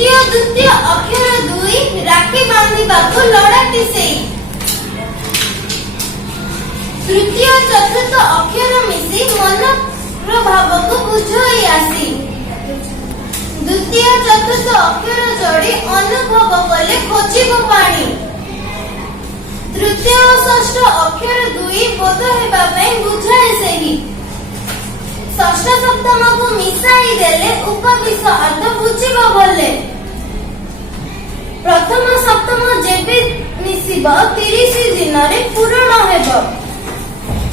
तृतीय द्वितीय अक्षर 2 राखी बांधिबाकू लड़ाटी से तृतीय चतुर्थ अक्षर मिसी मन भाव को बुझाई आसी द्वितीय चतुर्थ अक्षर जोड़ी अनुभव कले खोजिब पानी तृतीय और षष्ठ अक्षर 2 बोध हेबा पई बुझाए सेही षष्ठ सप्तम को मिसाई देले उपविश्व अर्थ बुझिब बोले प्रथम सप्तम जेबे मिसिब 30 दिन रे पूर्ण हेबो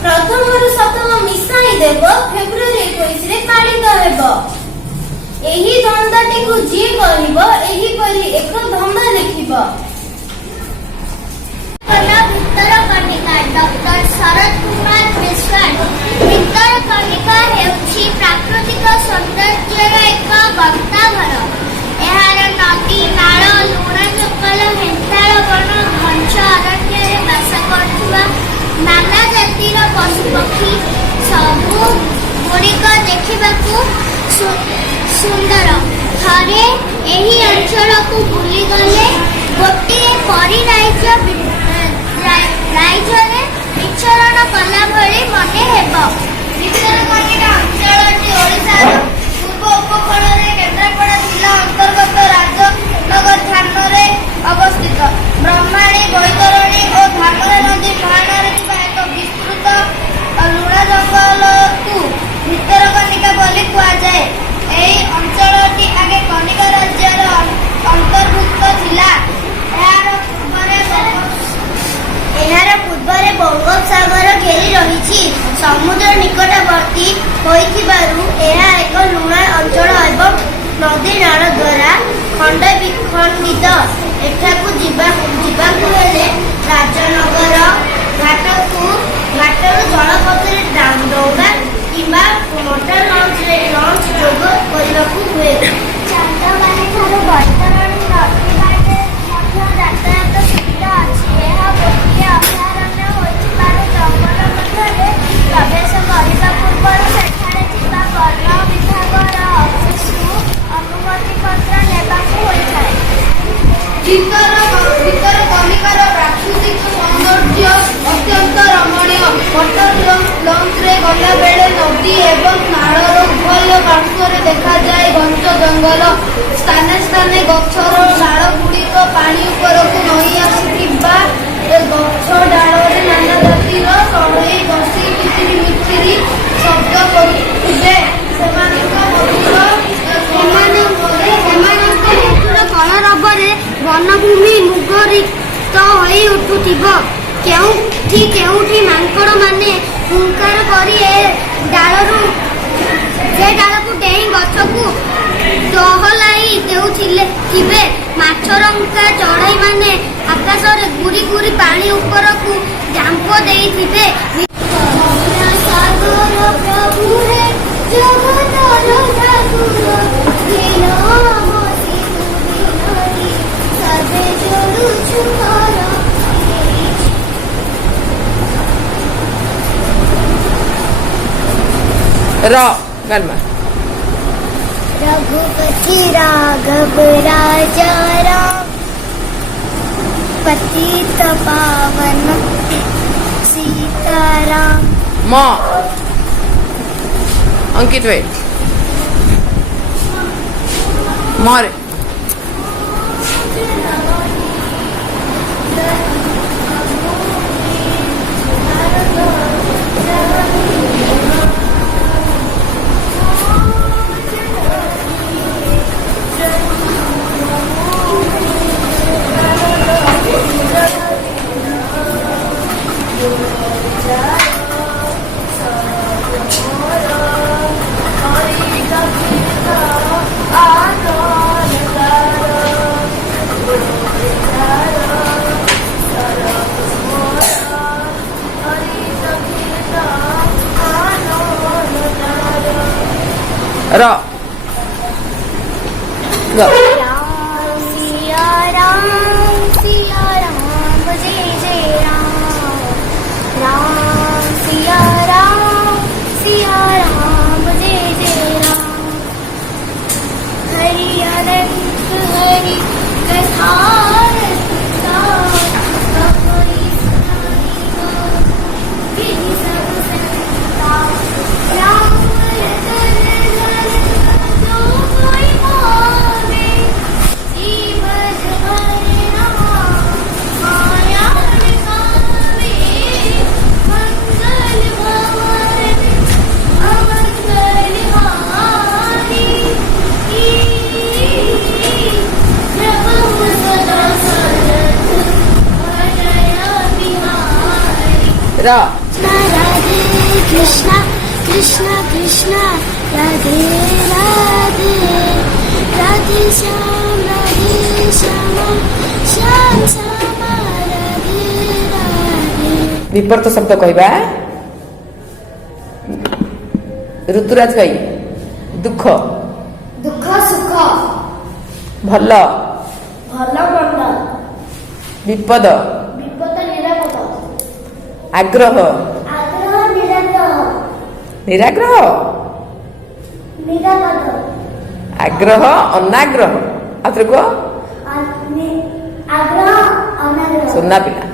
प्रथम रु सप्तम मिसाई देब फेब्रुआरी 21 रे पालित हेबो एही धंदाटी को जी कहिबो एही परि एक धंदा लिखिबो कला भितरकनिका डॉक्टर शरद कुमार विश्वास भितरकनिका हेउछि प्राकृतिक सौंदर्यर एक गंताघर एहार नदी नाल लुणा जंगल हेंताଳ ବଣ ଘଞ୍ଚ ଅରଣ୍ୟରେ ବାସ କରୁଥିବା ନାନା ଜାତିର ପଶୁ ପକ୍ଷୀ ସବୁ ଗୁଡ଼ିକ ଦେଖିବାକୁ ସୁନ୍ଦର ଥରେ ଏହି ଅଞ୍ଚଳକୁ ବୁଲିଗଲେ ଗୋଟିଏ ପରି ରାଜ୍ୟରେ ବିଚରଣ କଲା ଭଳି ମନେ ହେବ ଭିତରକନିକା ଅଞ୍ଚଳଟି ଓଡ଼ିଶାର ପୂର୍ବ ଉପକୂଳରେ କେନ୍ଦ୍ରାପଡ଼ା ଜିଲ୍ଲା ଅନ୍ତର୍ଗତ ରାଜନଗର ଥାନରେ ଅବସ୍ଥିତ ବ୍ରହ୍ମାଣୀ ବୈତରଣୀ ଓ ଧାମରା ନଦୀ ମୁହାଣରେ ଥିବା ଏକ ବିସ୍ତୃତ ଲୁଣା ଜଙ୍ଗଲକୁ ଭିତରକନିକା ବୋଲି କୁହାଯାଏ ଏହି ଅଞ୍ଚଳଟି ଆଗେ କନିକା ରାଜ୍ୟର ଅନ୍ତର୍ଭୁକ୍ତ ଥିଲା ଏହାର ପୂର୍ବରେ ବଙ୍ଗୋପସାଗର ଘେରି ରହିଛି ସମୁଦ୍ର ନିକଟବର୍ତ୍ତୀ ହୋଇଥିବାରୁ ଏହା ଏକ ଲୁଣା ଅଞ୍ଚଳ ଏବଂ ନଦୀ ନାଳ ଦ୍ୱାରା ଖଣ୍ଡ ବିଖଣ୍ଡିତ ଏଠାକୁ ଯିବାକୁ ହେଲେ ରାଜନଗର ଘାଟରୁ ଜଳପଥରେ ଡଙ୍ଗା କିମ୍ବା ମୋଟର ଲଞ୍ଚ ଯୋଗ କରିବାକୁ ହୁଏ ଚାନ୍ଦବାଲି ଠାରୁ ବୈତରଣୀ ନଦୀ ଘାଟରେ ମଧ୍ୟ ଯାତାୟାତ ସୁବିଧା ଅଛି ଏହା ଗୋଟିଏ ଅଭୟାରଣ୍ୟ ହୋଇଥିବାରୁ ଜଙ୍ଗଲ ମଧ୍ୟରେ ପ୍ରବେଶ କରିବା ପୂର୍ବରୁ ସେଠାରେ ଥିବା ବନ ବିଭାଗର ଅଫିସରୁ ଅନୁମତି ପତ୍ର ନେବାକୁ ହୋଇଥାଏ ଭିତରକନିକାର ପ୍ରାକୃତିକ ସୌନ୍ଦର୍ଯ୍ୟ ଅତ୍ୟନ୍ତ ରମଣୀୟ ମୋଟର ଲଞ୍ଚରେ ଗଲାବେଳେ ନଦୀ ଏବଂ ନାଳର ଉଭୟ ପାର୍ଶ୍ୱରେ ଦେଖାଯାଏ ଘଞ୍ଚ ଜଙ୍ଗଲ ସ୍ଥାନେ ସ୍ଥାନେ ଗଛର ଡାଳ ଗୁଡ଼ିକ ପାଣି ଉପରକୁ ନଇଁ ଆସିଥିବା ଗଛ ଡାଳରେ ନାନା ଜାତିର ଚଢ଼େଇ ବସି କିଚିରି ମିଚିରି ଶବ୍ଦ କରୁଥିବେ ସେମାନଙ୍କ କଳରବରେ ବନଭୂମି ମୁଗରିତ ହୋଇ ଉଠୁଥିବ କେଉଁଠି ମାଙ୍କଡ଼ ମାନେ ହୁଙ୍କାର କରି ସେ ଡାଳକୁ ଡେଇଁ ଗଛକୁ ଦହଲାଇ ଦେଉଥିବେ ମାଛରଙ୍କା ଚଢ଼େଇ ମାନେ ଆକାଶରେ ଘୁରି ଘୁରି ପାଣି ଉପରକୁ ଝାମ୍ପ ଦେଇଥିବେ रघुपति राघव राजा राम पतित पावन सीताराम माँ अंकित वेट मारे Ra. Go. सिया राम जय जय राम राम सिया राम जय जय राम हरि अनंत र राधे कृष्णा कृष्णा कृष्णा राधे राधे राधे श्याम श्याम श्याम राधे राधे विपर्त शब्द कहवा ऋतुराज गाई दुख ଦୁଃଖ ସୁଖ ଭଲ ଭଲ ମନ୍ଦ ବିପଦ ବିପଦ ନିରାପଦ ଆଗ୍ରହ ଆଗ୍ରହ ନିରାଗ୍ରହ ନିରାଗ୍ରହ ନିରାପଦ ଆଗ୍ରହ ଅନାଗ୍ରହ ଆଉଥରେ କୁହ ଆଗ୍ରହ ଅନାଗ୍ରହ ସୁନା ପିଲା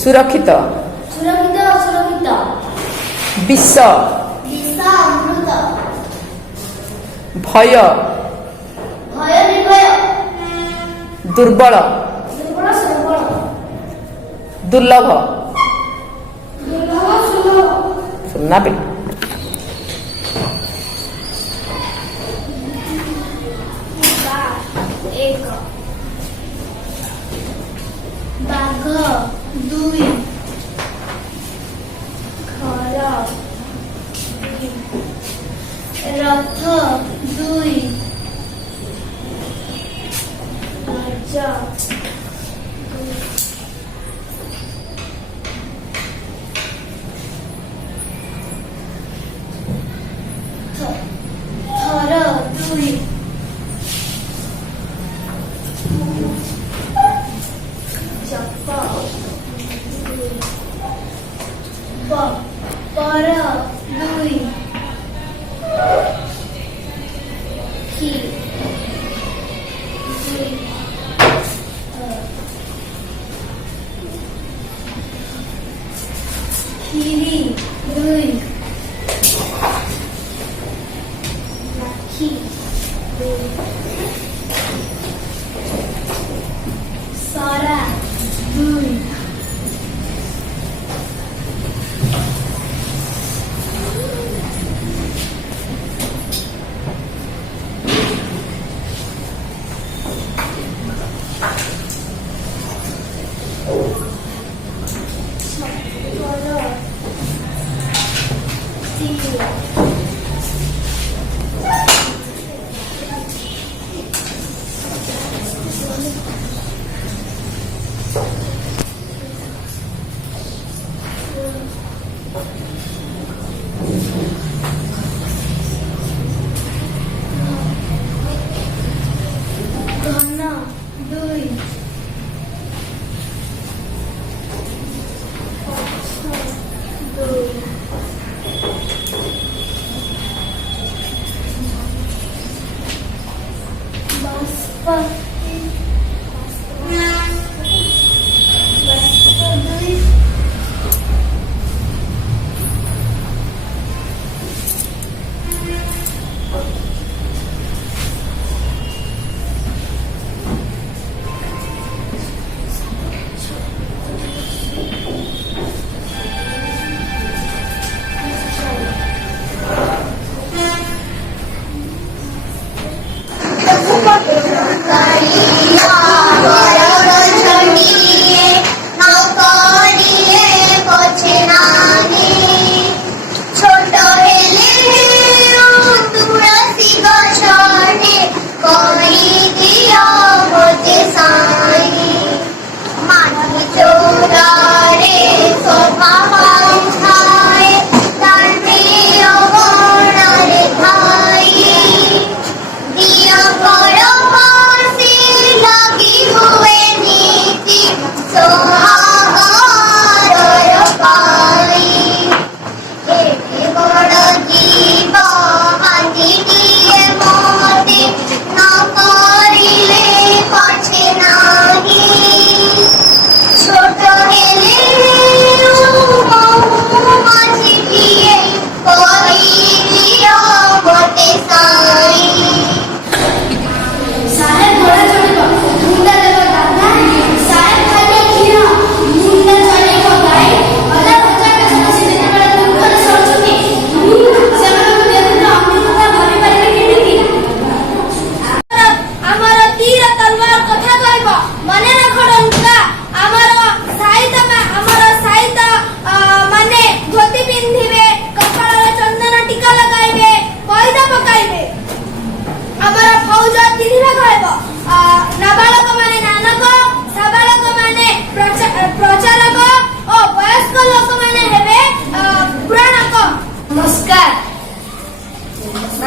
ସୁରକ୍ଷିତ ସୁରକ୍ଷିତ ଅସୁରକ୍ଷିତ ବିଷ ବିଷ ଅମୃତ ଭୟ ଭୟ ନିର୍ଭୟ ଦୁର୍ବଳ ଦୁର୍ବଳ ସୁର୍ବଳ ଦୁର୍ଲଭ ଦୁର୍ଲଭ ସୁଲଭ ସୁନା ପିଲା ଏକ ବାଘ ଦୁଇ ଘର ରଥ ଦୁଇ ଗଜ ଥର ଦୁଇ ଚପ ପର ଦୁଇ ଖି ଦୁଇ କ୍ଷୀରି ଦୁଇ ଲାଖି ଦୁଇ ସରା ଦୁଇ ଘନ ଦୁଇ ଦୁଇ ବାଷ୍ପ ଦୁଇ Bye.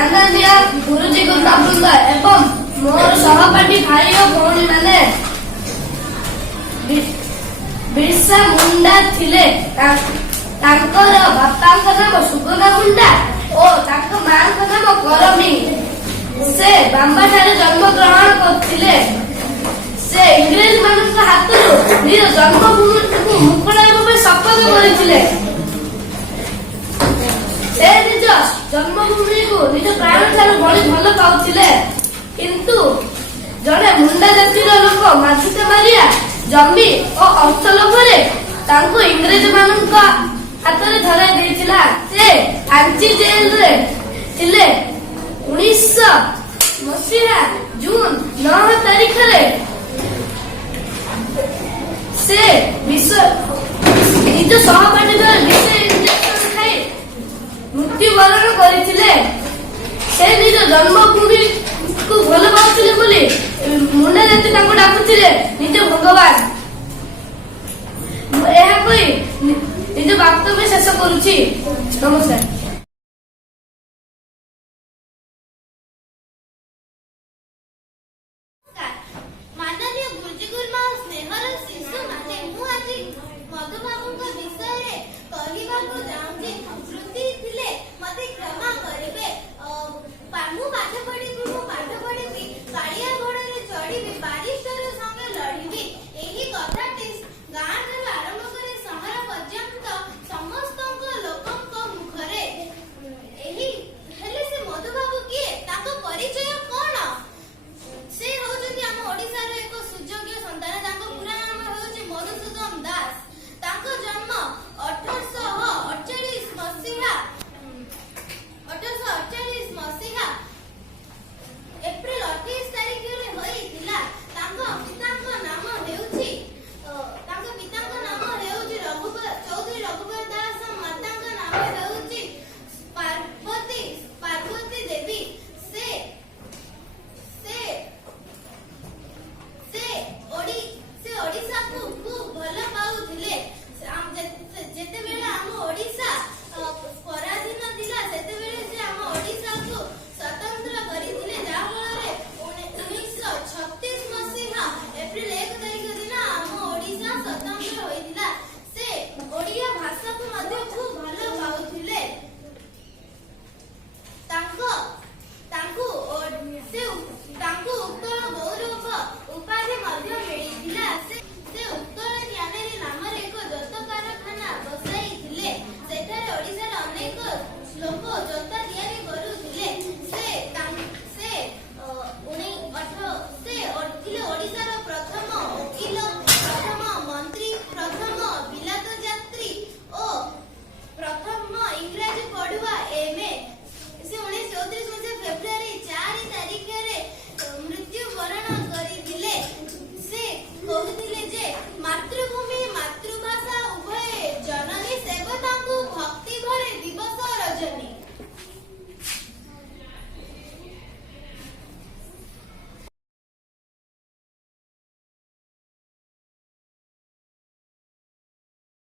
ମାନନୀୟ ଗୁରୁଜୀ ବୃନ୍ଦ ଏବଂ ମୋର ସହପାଠୀ ଭାଇ ଓ ଭଉଣୀ ମାନେ ବିର୍ସା ମୁଣ୍ଡା ଥିଲେ। ତାଙ୍କର ବାପାଙ୍କ ନାମ ସୁଗନା ମୁଣ୍ଡା ଓ ତାଙ୍କ ମାଙ୍କ ନାମ କରମୀ। ସେ ବାମ୍ବାଠାରେ ଜନ୍ମ ଗ୍ରହଣ କରିଥିଲେ। ସେ ଇଂରେଜ ମାନଙ୍କ ହାତରୁ ନିଜ ଜନ୍ମଭୂମିକୁ ମୁକୁଳାଇବା ପାଇଁ ଶପଥ କରିଥିଲେ। ସେ ନିଜ ଜନ୍ମଭୂମିକୁ ନିଜ ପ୍ରାଣ ଠାରୁ ବଳି ଭଲ ପାଉଥିଲେ। କିନ୍ତୁ ଜଣେ ମୁଣ୍ଡା ଜାତିର ଲୋକ ମାଝୁକା ମାରିଆ ଜମି ଓ ଅର୍ଥ ଲୋଭରେ ତାଙ୍କୁ ଇଂରେଜ ମାନଙ୍କ ହାତରେ ଧରାଇ ଦେଇଥିଲା। ସେ ଆଞ୍ଚି ଜେଲରେ ଥିଲେ। 1900 ମସିହା ଜୁନ 9 ତାରିଖରେ ସେ ନିଜ ସହପାଠୀ ଦ୍ୱାରା ବିଷ ଇଞ୍ଜେକ୍ସନ ଖାଇ ମୃତ୍ୟୁବରଣ କରିଥିଲେ। ସେ ନିଜ ଜନ୍ମଭୂମିକୁ ଭଲ ପାଉଥିଲେ ବୋଲି ମୁଣ୍ଡା ଜାତି ତାଙ୍କୁ ଡାକୁଥିଲେ ନିଜ ଭଗବାନ। ଏହା କହି ନିଜ ବକ୍ତବ୍ୟ ଶେଷ କରୁଛି। ନମସ୍କାର।